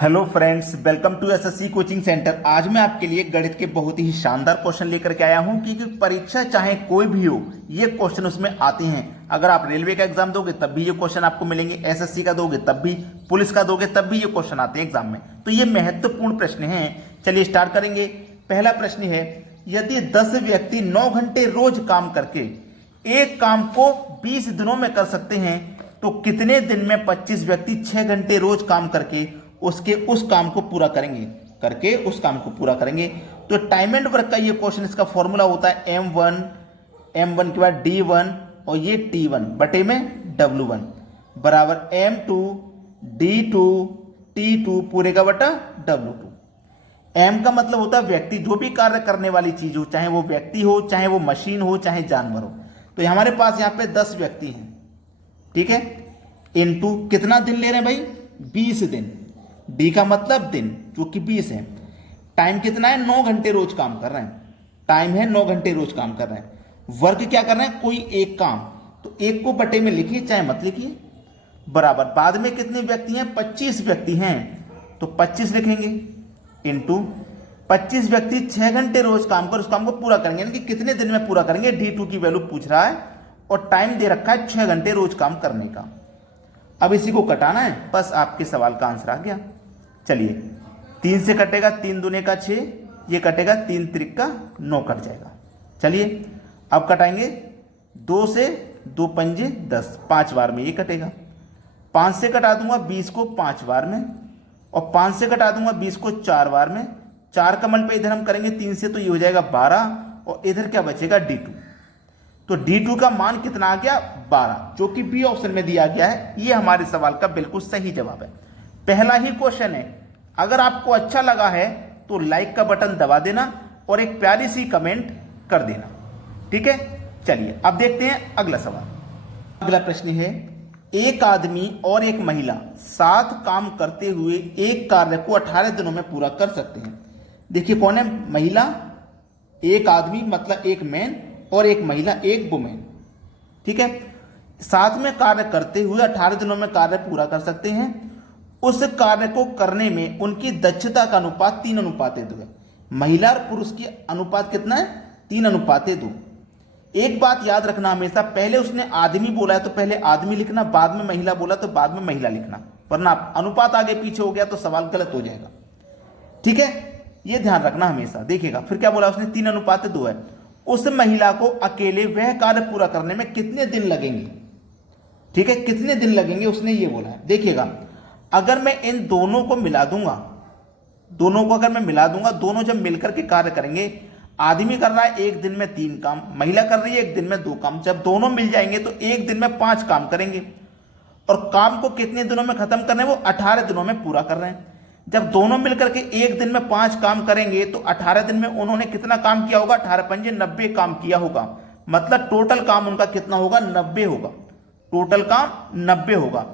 Hello friends, welcome to SSC coaching centre. आज मैं आपके लिए गणित के बहुत ही शानदार क्वेश्चन लेकर के आया हूं क्योंकि परीक्षा चाहे कोई भी हो, ये क्वेश्चन उसमें आते हैं। अगर आप रेलवे का एग्जाम दोगे तब भी ये क्वेश्चन आपको मिलेंगे, एसएससी का दोगे तब भी, पुलिस का दोगे तब भी ये क्वेश्चन आते हैं एग्जाम में। तो ये महत्वपूर्ण प्रश्न है। चलिए स्टार्ट करेंगे। पहला प्रश्न है, यदि 10 व्यक्ति 9 घंटे रोज काम करके एक काम को 20 दिनों में कर सकते हैं तो कितने दिन में 25 व्यक्ति 6 घंटे रोज काम करके उस काम को पूरा करेंगे। तो टाइम एंड वर्क का ये क्वेश्चन, इसका फॉर्मूला होता है m1 के बाद d1 और ये t1 बटे में w1 बराबर m2 d2 t2 पूरे का बटा w2। m का मतलब होता है व्यक्ति, जो भी कार्य करने वाली चीज हो, चाहे वो व्यक्ति हो, चाहे वो मशीन हो, चाहे जानवर हो। तो हमारे पास यहाँ पे 10 व्यक्ति हैं, ठीक है, इनटू कितना दिन ले रहे हैं भाई, 20 दिन। डी का मतलब दिन, जो कि 20 है। टाइम कितना है, 9 घंटे रोज काम कर रहे हैं। टाइम है 9 घंटे रोज काम कर रहे हैं। वर्क क्या कर रहे हैं, कोई एक काम, तो एक को बटे में लिखिए चाहे मत लिखिए, बराबर बाद में कितने व्यक्ति हैं, 25 व्यक्ति हैं, तो 25 लिखेंगे इनटू 25 व्यक्ति 6 घंटे रोज काम कर उस काम को पूरा करेंगे, यानी कि कितने दिन में पूरा करेंगे। D2 की वैल्यू पूछ रहा है और टाइम दे रखा है 6 घंटे रोज काम करने का। अब इसी को कटाना है, बस आपके सवाल का आंसर आ गया। चलिए 3 से कटेगा, 3 दूने का 6, ये कटेगा 3 त्रिक का 9 कट जाएगा। चलिए अब कटाएंगे, 2 से 2 पंजे 10, 5 बार में ये कटेगा। 5 से कटा दूंगा 20 को 5 बार में, और 5 से कटा दूंगा 20 को 4 बार में। 4 का मल्टीप्लाई इधर हम करेंगे 3 से, तो ये हो जाएगा 12, और इधर क्या बचेगा, D2। तो D2 का मान कितना आ गया, 12, जो कि बी ऑप्शन में दिया गया है। ये हमारे सवाल का बिल्कुल सही जवाब है। पहला ही क्वेश्चन है। अगर आपको अच्छा लगा है तो लाइक का बटन दबा देना और एक प्यारी सी कमेंट कर देना, ठीक है। चलिए अब देखते हैं अगला सवाल। अगला प्रश्न है, एक आदमी और एक महिला साथ काम करते हुए एक कार्य को 18 दिनों में पूरा कर सकते हैं। देखिए कौन है, महिला, एक आदमी मतलब एक मैन, और एक महिला एक वुमेन, ठीक है। साथ में कार्य करते हुए 18 दिनों में कार्य पूरा कर सकते हैं। उस कार्य को करने में उनकी दक्षता का अनुपात 3:2 है। महिला और पुरुष की अनुपात कितना है, 3:2। एक बात याद रखना हमेशा, पहले उसने आदमी बोला है तो पहले आदमी लिखना, बाद में महिला बोला तो बाद में महिला लिखना, वरना अनुपात आगे पीछे हो गया तो सवाल गलत हो जाएगा, ठीक है। यह ध्यान रखना हमेशा। देखिएगा फिर क्या बोला उसने, 3:2 है। उस महिला को अकेले वह कार्य पूरा करने में कितने दिन लगेंगे, ठीक है, कितने दिन लगेंगे उसने ये बोला है। देखिएगा अगर मैं इन दोनों को मिला दूंगा, दोनों जब मिलकर के कार्य करेंगे, आदमी कर रहा है एक दिन में 3 काम, महिला कर रही है एक दिन में 2 काम, जब दोनों मिल जाएंगे तो एक दिन में 5 काम करेंगे। और काम को कितने दिनों में खत्म करना है, वो 18 दिनों में पूरा कर रहे हैं। जब दोनों मिलकर के एक दिन में 5 काम करेंगे तो 18 दिन में उन्होंने कितना काम किया होगा, 18 पंजे 90 काम किया होगा। मतलब टोटल काम उनका कितना होगा, 90 होगा। टोटल काम 90 होगा।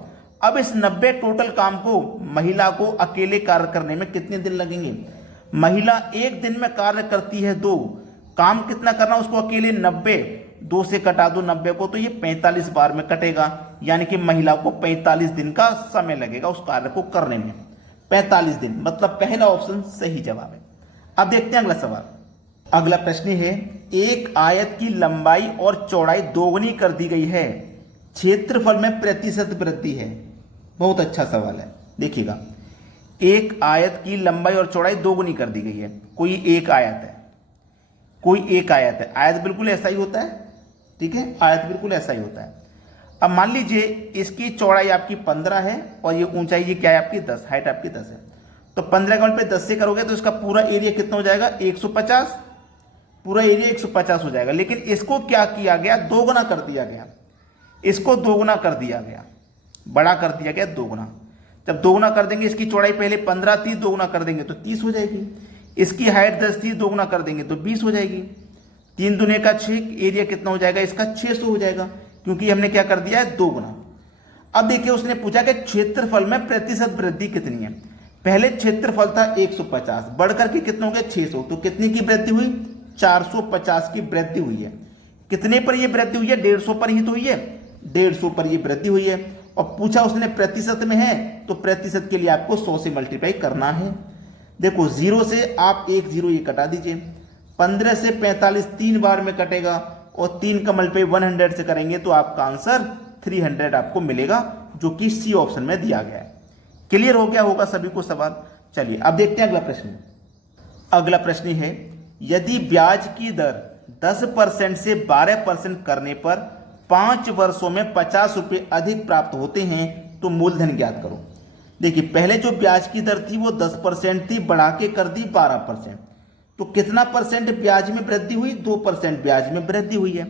अब इस 90 टोटल काम को महिला को अकेले कार्य करने में कितने दिन लगेंगे। महिला एक दिन में कार्य करती है 2 काम, कितना करना उसको अकेले 90, 2 से कटा दो 90 को, तो ये 45 बार में कटेगा, यानी कि महिला को 45 दिन का समय लगेगा उस कार्य को करने में। 45 दिन, मतलब पहला ऑप्शन सही जवाब है। अब देखते हैं अगला सवाल। अगला प्रश्न है, एक आयत की लंबाई और चौड़ाई दोगुनी कर दी गई है, क्षेत्रफल में प्रतिशत वृद्धि है। बहुत अच्छा सवाल है। देखिएगा एक आयत की लंबाई और चौड़ाई दोगुनी कर दी गई है। कोई एक आयत है, आयत बिल्कुल ऐसा ही होता है, ठीक है, आयत बिल्कुल ऐसा ही होता है। अब मान लीजिए इसकी चौड़ाई आपकी 15 है और ये ऊंचाई ये क्या है आपकी 10, हाइट आपकी 10 है। तो 15 का पे 10 से करोगे तो इसका पूरा एरिया कितना हो जाएगा, 150, पूरा एरिया 150 हो जाएगा। लेकिन इसको क्या किया गया, दोगुना कर दिया गया, इसको दोगुना कर दिया गया, बड़ा कर दिया गया, दोगुना। जब दोगुना कर देंगे, इसकी चौड़ाई पहले 15 थी, दोगुना कर देंगे तो 30 हो जाएगी। इसकी हाइट 10 थी, दोगुना कर देंगे तो 20 हो जाएगी। 3 दूने का 6, एरिया कितना हो जाएगा इसका, 600 हो जाएगा, क्योंकि हमने क्या कर दिया है, दोगुना। अब देखिए उसने पूछा कि क्षेत्रफल में प्रतिशत वृद्धि कितनी है। पहले क्षेत्रफल था 150, बढ़कर के कितना हो गया 600, तो कितनी की वृद्धि हुई, 450 की वृद्धि हुई है। कितने पर यह वृद्धि हुई है, 150 पर ही तो हुई है, 150 पर यह वृद्धि हुई है। और पूछा उसने प्रतिशत में है, तो प्रतिशत के लिए आपको 100 से मल्टीप्लाई करना है। देखो 0 से आप एक 0 ये कटा दीजिए, 15 से 45 3 बार में कटेगा और 3 का मल्टीप्लाई 100 से करेंगे तो आपका आंसर 300 आपको मिलेगा, जो कि सी ऑप्शन में दिया गया है। क्लियर हो गया होगा सभी को सवाल। चलिए अब देखते हैं अगला प्रश्न। अगला प्रश्न है, यदि ब्याज की दर 10% से 12% करने पर 5 वर्षों में 50 रुपये अधिक प्राप्त होते हैं तो मूलधन ज्ञात करो। देखिए पहले जो ब्याज की दर थी वो 10% थी, बढ़ा के कर दी 12%, तो कितना परसेंट ब्याज में वृद्धि हुई? 2% ब्याज में वृद्धि हुई है।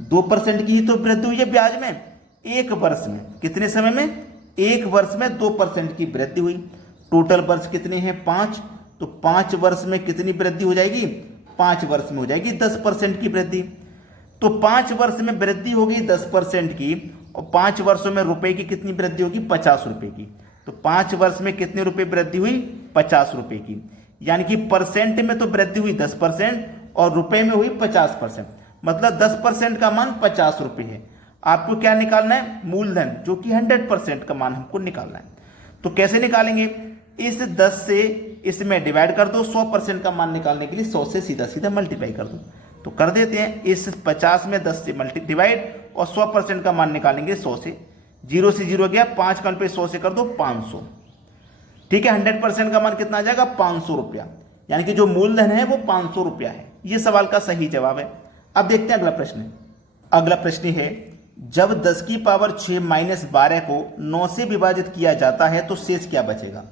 2% की ही तो वृद्धि हुई है ब्याज में एक वर्ष में। कितने समय में? एक वर्ष में 2% की वृद्धि हुई। टोटल वर्ष कितने हैं? 5, तो 5 वर्ष में कितनी वृद्धि हो जाएगी? 5 वर्ष में हो जाएगी 10% की वृद्धि। तो 5 वर्ष में वृद्धि होगी 10% की, और 5 वर्षों में रुपए की कितनी वृद्धि होगी? 50 रुपए की। तो 5 वर्ष में कितने रुपए वृद्धि हुई? 50 रुपए की। यानी कि परसेंट में तो वृद्धि हुई 10% और रुपए में हुई 50%, मतलब 10% का मान 50 रुपए है। आपको क्या निकालना है? मूलधन, जो कि 100% का मान हमको निकालना है। तो कैसे निकालेंगे? इस 10 से इसमें डिवाइड कर दो, 100% का मान निकालने के लिए 100 से सीधा सीधा मल्टीप्लाई कर दो। तो कर देते हैं, इस 50 में 10 से डिवाइड और 100% का मान निकालेंगे 100 से। 0 से 0 गया, 5 का पे 100 से कर दो 500। ठीक है, 100% का मान कितना आ जाएगा? 500 रुपया। यानी कि जो मूलधन है वो 500 रुपया है। ये सवाल का सही जवाब है। अब देखते हैं अगला प्रश्न। अगला प्रश्न है, जब 10 की पावर 6 माइनस 12 को 9 से विभाजित किया जाता है तो शेष क्या बचेगा?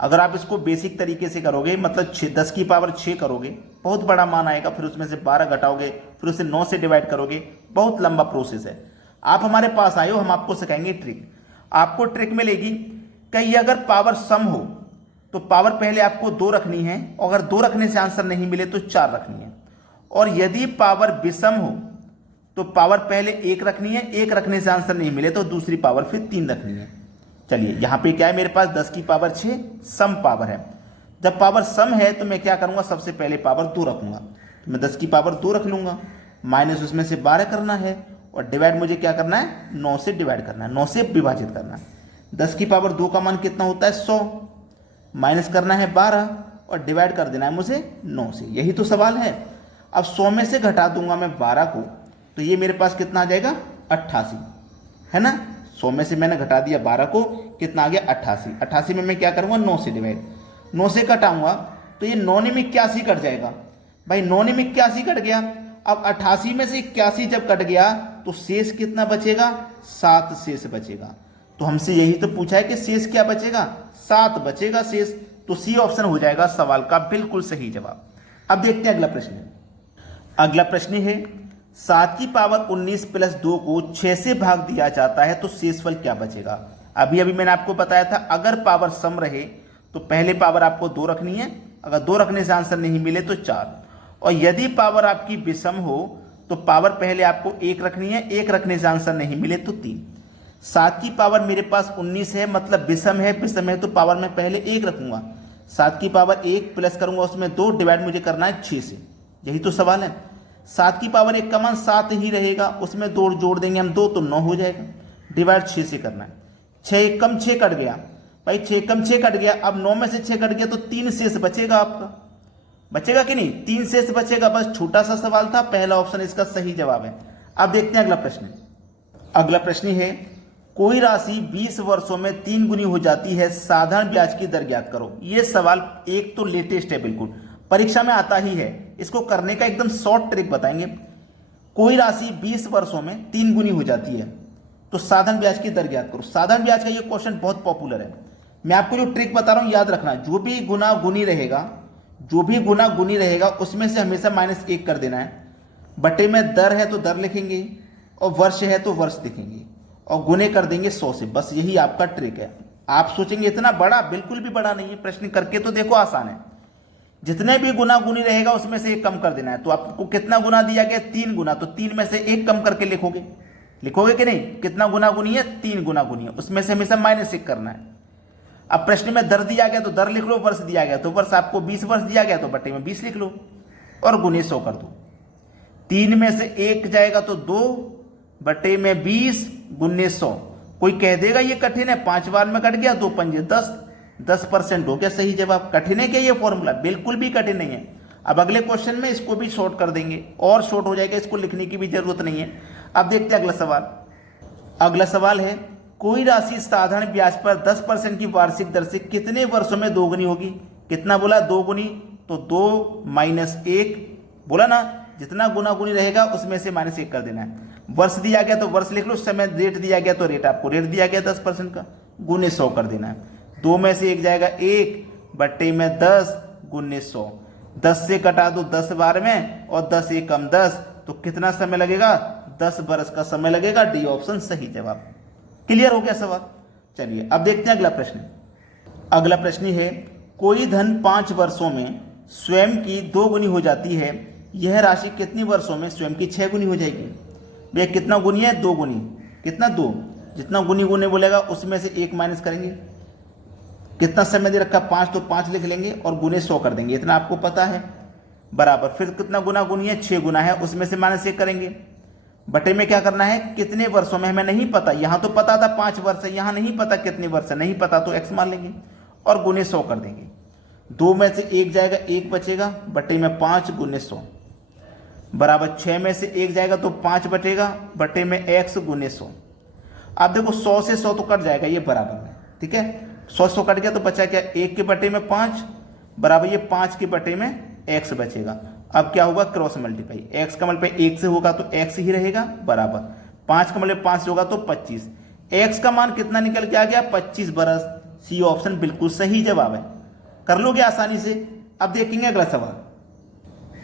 अगर आप इसको बेसिक तरीके से करोगे, मतलब 10 की पावर 6 करोगे, बहुत बड़ा मान आएगा, फिर उसमें से 12 घटाओगे, फिर उसे 9 से डिवाइड करोगे, बहुत लंबा प्रोसेस है। आप हमारे पास आए हो, हम आपको सिखाएंगे ट्रिक। आपको ट्रिक मिलेगी कि अगर पावर सम हो तो पावर पहले आपको 2 रखनी है, और अगर 2 रखने से आंसर नहीं मिले तो 4 रखनी है। और यदि पावर विषम हो तो पावर पहले 1 रखनी है, 1 रखने से आंसर नहीं मिले तो दूसरी पावर फिर 3 रखनी है। चलिए यहाँ पे क्या है, मेरे पास 10 की पावर 6 सम पावर है। जब पावर सम है तो मैं क्या करूँगा? सबसे पहले पावर 2 रखूँगा। तो मैं 10 की पावर 2 रख लूँगा, माइनस उसमें से 12 करना है, और डिवाइड मुझे क्या करना है? 9 से डिवाइड करना है, 9 से विभाजित करना है। 10 की पावर 2 का मान कितना होता है? 100, माइनस करना है 12 और डिवाइड कर देना है मुझे 9 से। यही तो सवाल है। अब 100 में से घटा दूंगा मैं 12 को, तो ये मेरे पास कितना आ जाएगा? 88, है ना। 100 में से मैंने घटा दिया 12 को, कितना आ गया? 88। 88 में मैं क्या करूँगा? 9 से डिवाइड, 9 से कटाऊंगा तो ये 9 में 81 कट जाएगा। भाई 9 में 81 कट गया। अब 88 में से 81 जब कट गया तो शेष कितना बचेगा? 7 शेष बचेगा। तो हमसे यही तो पूछा है कि शेष क्या बचेगा? 7 बचेगा शेष। तो सी ऑप्शन हो जाएगा सवाल का बिल्कुल सही जवाब। अब देखते हैं अगला प्रश्न। अगला प्रश्न है, 7 की पावर 19 प्लस 2 को 6 से भाग दिया जाता है तो शेषफल क्या बचेगा? अभी अभी मैंने आपको बताया था, अगर पावर सम रहे तो पहले पावर आपको 2 रखनी है, अगर 2 रखने से आंसर नहीं मिले तो 4, और यदि पावर आपकी विषम हो तो पावर पहले आपको 1 रखनी है, 1 रखने से आंसर नहीं मिले तो 3। 7 की पावर मेरे पास 19 है, मतलब विषम है, विषम है तो पावर में पहले 1 रखूंगा। 7 की पावर 1 प्लस करूंगा उसमें 2, डिवाइड मुझे करना है 6 से। यही तो सवाल है। 7 की पावर 1 का मान 7 ही रहेगा, उसमें 2 जोड़ देंगे हम 2 तो 9 हो जाएगा, डिवाइड 6 से करना है। 6 कम 6 कट गया भाई, 6 कम 6 कट गया। अब 9 में से 6 कट गया तो 3 शेष बचेगा आपका, बचेगा कि नहीं? 3 शेष बचेगा। बस छोटा सा सवाल था, पहला ऑप्शन इसका सही जवाब है। अब देखते हैं अगला प्रश्न। अगला प्रश्न है, कोई राशि 20 वर्षों में 3 गुनी हो जाती है, साधारण ब्याज की दर ज्ञात करो। ये सवाल एक तो लेटेस्ट है, बिल्कुल परीक्षा में आता ही है। इसको करने का एकदम शॉर्ट ट्रिक बताएंगे। कोई राशि 20 वर्षों में 3 गुनी हो जाती है तो साधारण ब्याज की दर ज्ञात करो। साधारण ब्याज का ये क्वेश्चन बहुत पॉपुलर है। मैं आपको जो ट्रिक बता रहा हूं याद रखना, जो भी गुना गुनी रहेगा, जो भी गुना गुनी रहेगा उसमें से हमेशा -1 कर देना है। बटे में दर है तो दर लिखेंगे, और वर्ष है तो वर्ष लिखेंगे, और गुने कर देंगे 100 से। बस यही आपका ट्रिक है। आप सोचेंगे इतना बड़ा, बिल्कुल भी बड़ा नहीं है। प्रश्न करके तो देखो, आसान है। जितने भी गुना गुनी रहेगा उसमें से 1 कम कर देना है। तो आपको कितना गुना दिया गया? 3 गुना, तो 3 में से 1 कम करके लिखोगे, लिखोगे कि नहीं? कितना गुना गुनी है? 3 गुना गुनी है, उसमें से हमेशा -1 करना है। अब प्रश्न में दर दिया गया तो दर लिख लो, वर्ष दिया गया तो वर्ष। आपको 20 वर्ष दिया गया तो बटे में 20 लिख लो और गुने 100 कर दो। 3 में से 1 जाएगा तो 2, बटे में 20 गुने 100। कोई कह देगा ये कठिन है, 5 बार में कट गया, 2 पंजे 10% हो गया सही जवाब। कठिन है क्या ये फॉर्मूला? बिल्कुल भी कठिन नहीं है। अब अगले क्वेश्चन में इसको भी शॉर्ट कर देंगे और शॉर्ट हो जाएगा, इसको लिखने की भी जरूरत नहीं है। अब देखते हैं अगला सवाल। अगला सवाल है, कोई राशि साधारण ब्याज पर 10% की वार्षिक दर से कितने वर्षों में दोगुनी होगी? कितना बोला? दोगुनी, तो 2 माइनस 1 बोला ना, जितना गुना गुनी रहेगा उसमें से -1 कर देना है। वर्ष दिया गया तो वर्ष लिख लो, समय रेट दिया गया तो रेट आपको रेट दिया गया 10% का, गुने 100 कर देना है। 2 में से 1 जाएगा 1 बट्टे में 10 गुने 100, 10 से कटा दो 10 बार में और 10 1 कम 10, तो कितना समय लगेगा? 10 बरस का समय लगेगा। डी ऑप्शन सही जवाब। क्लियर हो गया सवाल? चलिए अब देखते हैं अगला प्रश्न। अगला प्रश्न है, कोई धन 5 वर्षों में स्वयं की 2 गुनी हो जाती है, यह राशि कितनी वर्षों में स्वयं की 6 गुनी हो जाएगी? भैया कितना गुनी है? 2 गुनी। कितना? 2। जितना गुनी गुने बोलेगा उसमें से 1 माइनस करेंगे। कितना समय दे रखा? 5, तो 5 लिख लेंगे और गुने 100 कर देंगे, इतना आपको पता है, बराबर। फिर कितना गुना गुनी है? 6 गुना है, उसमें से -1 करेंगे। बटे में क्या करना है? कितने वर्षों में, हमें नहीं पता, यहां तो पता था 5 वर्ष है, यहां नहीं पता कितने वर्ष है, नहीं पता तो x मान लेंगे और गुने 100 कर देंगे। 2 में से 1 जाएगा, 1 बचेगा, बटे में 5 गुने 100 बराबर। 6 में से 1 जाएगा तो 5 बटेगा, बटे में x गुने 100। अब देखो 100 से 100 तो कट जाएगा ये बराबर में, ठीक है। 100 कट गया तो बचा क्या? 1 के बटे में 5 बराबर ये 5 के बटे में x बचेगा। अब क्या होगा? क्रॉस मल्टीप्लाई, x का मल्टीप्लाई 1 से होगा तो x ही रहेगा बराबर, 5 का मल्टीप्लाई 5 से होगा तो 25। x का मान कितना निकल के आ गया? 25 बरस। सी ऑप्शन बिल्कुल सही जवाब है। कर लोगे आसानी से। अब देखेंगे अगला सवाल।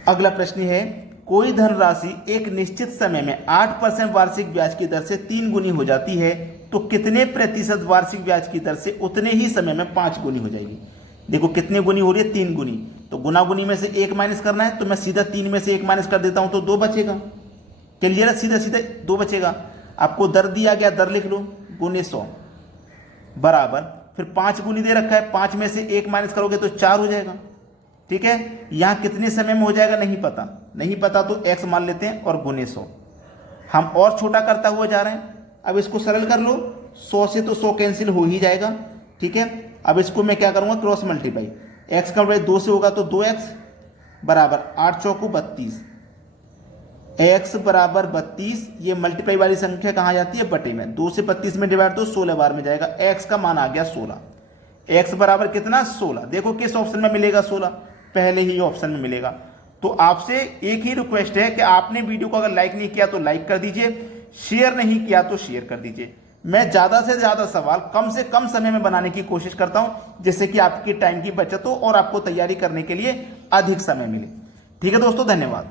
अगला प्रश्न है, कोई धनराशि एक निश्चित समय में 8% वार्षिक ब्याज की दर से 3 गुनी हो जाती है, तो कितने प्रतिशत वार्षिक ब्याज की दर से उतने ही समय में 5 गुनी हो जाएगी? देखो कितने गुनी हो रही है? 3 गुनी। तो गुना गुनी में से 1 माइनस करना है, तो मैं सीधा 3 में से 1 माइनस कर देता हूं तो 2 बचेगा। क्लियर है? सीधा सीधा 2 बचेगा। आपको दर दिया गया, दर लिख लो, गुने 100 बराबर। फिर 5 गुनी दे रखा है, 5 में से 1 माइनस करोगे तो 4 हो जाएगा, ठीक है। यहां कितने समय में हो जाएगा नहीं पता, नहीं पता तो x मान लेते हैं और गुने 100। हम और छोटा करता हुआ जा रहे हैं। अब इसको सरल कर लो, 100 से तो 100 कैंसिल हो ही जाएगा, ठीक है। अब इसको मैं क्या करूंगा? क्रॉस मल्टीप्लाई, x का मल्टीप्लाई 2 से होगा तो 2x बराबर 8 चौको 32, x बराबर 32। ये मल्टीप्लाई वाली संख्या कहाँ जाती है? बटे में। 2 से 32 में डिवाइड तो 16 बार में जाएगा, x का मान आ गया 16। x बराबर कितना? 16। देखो किस ऑप्शन में मिलेगा? 16 पहले ही ऑप्शन में मिलेगा। तो आपसे एक ही रिक्वेस्ट है कि आपने वीडियो को अगर लाइक नहीं किया तो लाइक कर दीजिए, शेयर नहीं किया तो शेयर कर दीजिए। मैं ज्यादा से ज्यादा सवाल कम से कम समय में बनाने की कोशिश करता हूं, जिससे कि आपकी टाइम की बचत हो और आपको तैयारी करने के लिए अधिक समय मिले। ठीक है दोस्तों, धन्यवाद।